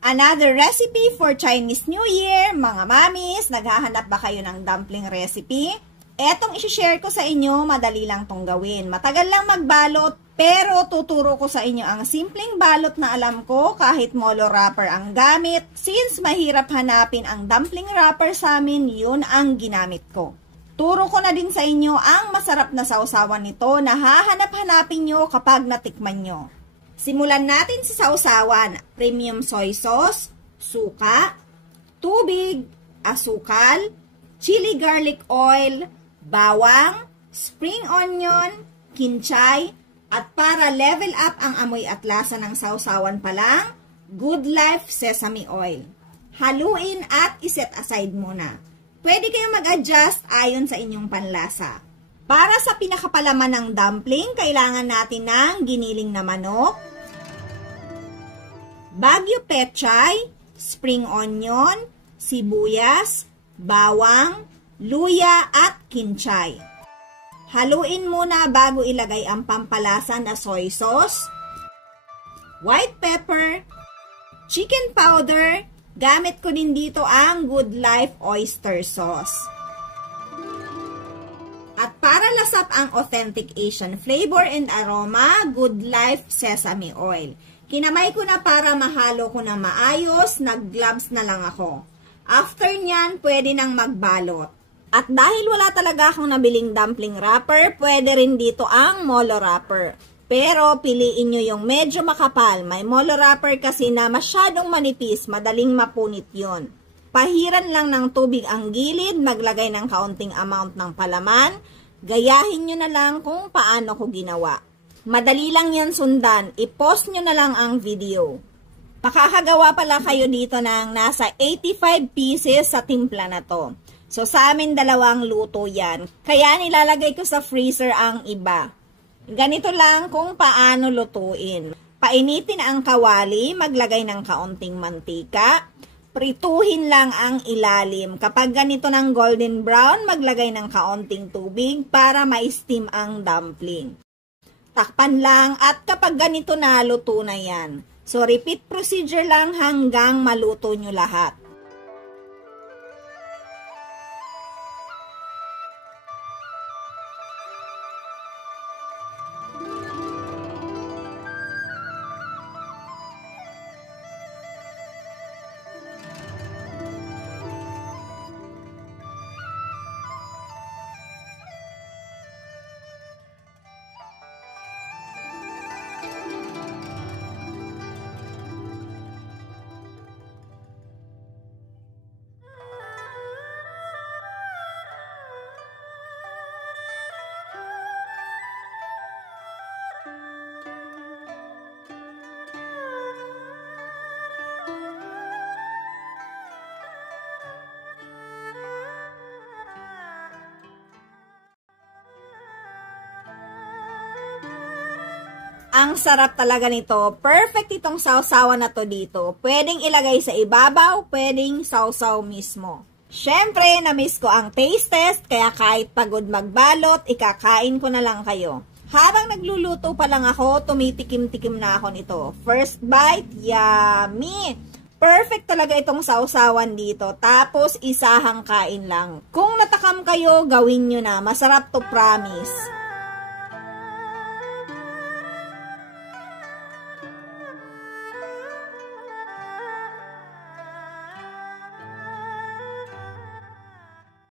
Another recipe for Chinese New Year. Mga mamis, naghahanap ba kayo ng dumpling recipe? Etong isi-share ko sa inyo, madali lang tong gawin. Matagal lang magbalot, pero tuturo ko sa inyo ang simpleng balot na alam ko kahit molo wrapper ang gamit. Since mahirap hanapin ang dumpling wrapper sa amin, yun ang ginamit ko. Turo ko na din sa inyo ang masarap na sausawan nito na hahanap-hanapin nyo kapag natikman nyo. Simulan natin sa sausawan. Premium soy sauce, suka, tubig, asukal, chili garlic oil, bawang, spring onion, kinchay, at para level up ang amoy at lasa ng sausawan pa lang, Good Life sesame oil. Haluin at iset aside muna. Pwede kayong mag-adjust ayon sa inyong panlasa. Para sa pinakapalaman ng dumpling, kailangan natin ng giniling na manok, Baguio pechay, spring onion, sibuyas, bawang, luya at kinchay. Haluin muna bago ilagay ang pampalasa na soy sauce, white pepper, chicken powder. Gamit ko din dito ang Good Life oyster sauce. At para lasap ang authentic Asian flavor and aroma, Good Life sesame oil. Kinamay ko na para mahalo ko na maayos, nag-gloves na lang ako. After nyan, pwede nang magbalot. At dahil wala talaga akong nabiling dumpling wrapper, pwede rin dito ang molo wrapper. Pero piliin nyo yung medyo makapal. May molo wrapper kasi na masyadong manipis, madaling mapunit yon. Pahiran lang ng tubig ang gilid, maglagay ng kaunting amount ng palaman. Gayahin nyo na lang kung paano ko ginawa. Madali lang yan sundan. I-pause nyo na lang ang video. Makakagawa pala kayo dito ng nasa 85 pieces sa timpla na to. So sa amin dalawang luto yan. Kaya nilalagay ko sa freezer ang iba. Ganito lang kung paano lutuin. Painitin ang kawali, maglagay ng kaunting mantika. Prituhin lang ang ilalim. Kapag ganito ng golden brown, maglagay ng kaunting tubig para ma-steam ang dumpling. Takpan lang at kapag ganito na, luto na yan. So repeat procedure lang hanggang maluto nyo lahat. Ang sarap talaga nito. Perfect itong sausawan na to dito. Pwedeng ilagay sa ibabaw, pwedeng sausaw mismo. Syempre, na-miss ko ang taste test, kaya kahit pagod magbalot, ikakain ko na lang kayo. Habang nagluluto pa lang ako, tumitikim-tikim na ako nito. First bite, yummy! Perfect talaga itong sausawan dito. Tapos, isahang kain lang. Kung natakam kayo, gawin nyo na. Masarap to, promise.